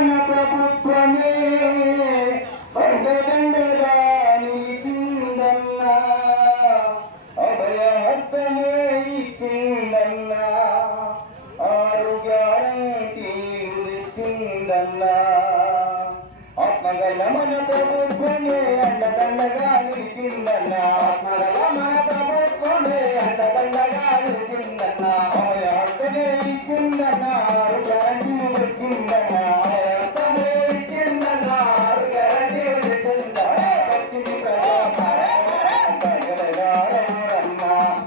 మన ప్రభుత్వమే అండదండగా నిలిచిందన్నా, అభయహస్తమే ఇచ్చిందన్నా, 6 గ్యారంటీలు ఇచ్చిందన్నా. ఆత్మగల మన ప్రభుత్వమే అండదండగా నిలిచిందన్నా, ఆత్మగల మన ప్రభుత్వమే అండదండగా నిలిచిందన్నా. అభయహస్తమే ఇచ్చిందన్నా, 6 గ్యారంటీలు ఇచ్చిందన్నా, అభయహస్తమే ఇచ్చిందన్నా, 6 గ్యారంటీలు ఇచ్చిందన్నా.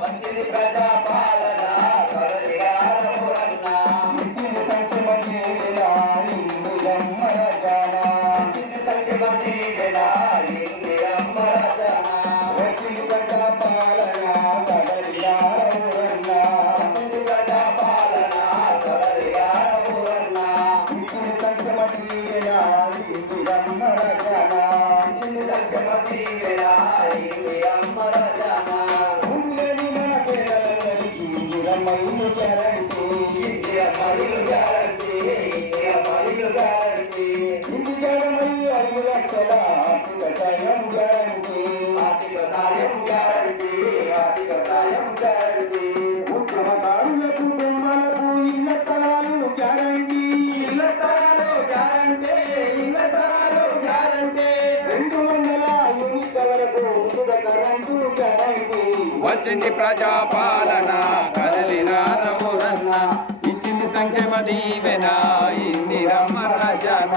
వచ్చింది ప్రజాపాలన కదలిగారమురన్నా, ఇచ్చింది సంక్షేమ దీవెన ఇందిరమ్మ రచన, ఇచ్చింది సంక్షేమ దీవెన ఇందిరమ్మ రచన. వచ్చింది ప్రజాపాలన కదలిగారమురన్నా, వచ్చింది ప్రజాపాలన కదలిగారమురన్నా, ఇచ్చింది సంక్షేమ దీవెన ఇందిరమ్మ రచన, ఇచ్చింది సంక్షేమ దీవెన ఇందిరమ్మ రచన. మైలు గ్యారంటీ, మైలు గ్యారంటీ, మైలు గ్యారంటీ. ఇంటి జనమయ్యి 5 లక్షల ఆర్థిక సాయం గ్యారంటీ, ఆర్థిక సాయం గ్యారంటీ, ఆర్థిక సాయం గ్యారంటీ. ఉద్యమకారుల కుటుంబాలకు ఇళ్ల స్థలాలు గ్యారంటీ, ఇళ్ల స్థలాలు గ్యారంటీ, ఇళ్ల స్థలాలు గ్యారంటీ. 200 యూనిట్ల వరకు ఉచిత కరెంటు గ్యారంటీ. వచ్చింది ప్రజాపాలన కదలిరారమురన్నా, ఇచ్చింది సంక్షేమ దీవెన ఇందిరమ్మ రచన.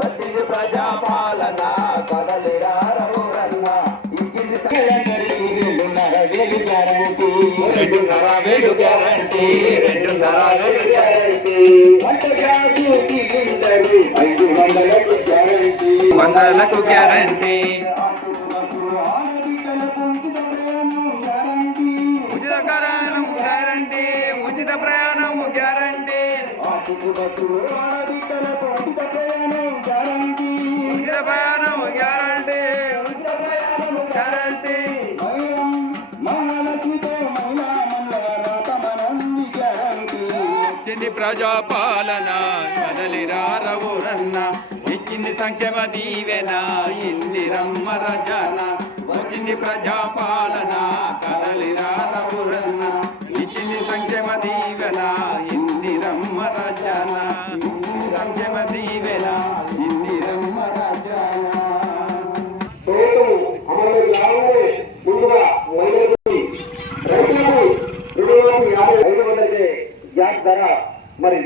వచ్చింది ప్రజాపాలన కదలిరారమురన్నా, ఇచ్చింది 2.5 గ్యారంటీ, 2.5 గ్యారంటీ, 2.5 గ్యారంటీ. వంట గ్యాస్ సిలిండర్ 500లకు గ్యారంటీ, 100లకు గ్యారంటీ. ఉచిత ప్రయాణము గ్యారంటీ, ఆటోకు బస్సులు ఆడబిడ్డలకు ఉచిత ప్రయాణం గ్యారంటీ, ఉచిత ప్రయాణం గ్యారంటీ, ఉచిత ప్రయాణం గ్యారంటీ. మహాలక్ష్మితో మహిళా మండలి గ్యారంటీ. ఇచ్చింది ప్రజాపాలన కదలిరారవురన్నా, ఇచ్చింది సంక్షేమ దీవెన ఇందిరమ్మ రచన. వచ్చింది ప్రజాపాలన కదలిరారవురన్నా, ఇచ్చింది సంక్షేమ దీవెన ఇందిరమ్మ రచన, ఇచ్చింది సంక్షేమ దీవెన ఇందిరమ్మ రచన. ముందుగా రైతులకు 250 గ్యాస్ ధర. మరి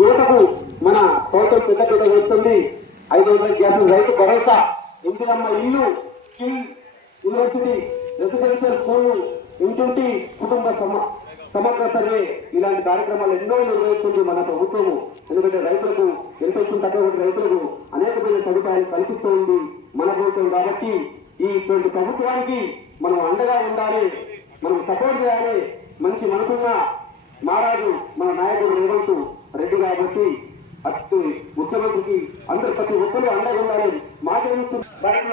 యువతకు మన ప్రభుత్వం పెద్ద వస్తుంది. 500 గ్యాస్ రైతు భరోసా, ఇందిరమ్మ ఇల్లు, స్కిల్ యూనివర్సిటీ, రెసిడెన్షియల్ స్కూల్, ఇంటింటి కుటుంబ సమగ్ర సర్వే, ఇలాంటి కార్యక్రమాలు ఎన్నో నిర్వహిస్తుంది మన ప్రభుత్వము. ఎందుకంటే రైతులకు ఎంత ఇస్తుంది తక్కువ రైతులకు అనేకమైన సదుపాయాలు కల్పిస్తూ ఉంది మన ప్రభుత్వం. కాబట్టి ఇటువంటి ప్రభుత్వానికి మనం అండగా ఉండాలి, మనం సపోర్ట్ చేయాలి. మంచి మనసున్న మహారాజు మన నాయకుడు రేవంత్ రెడ్డి కాబట్టి అటు ముఖ్యమంత్రికి అందరు ప్రతి ఒక్కరు అండగా ఉండాలి. మాట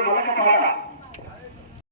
మల్లక పాట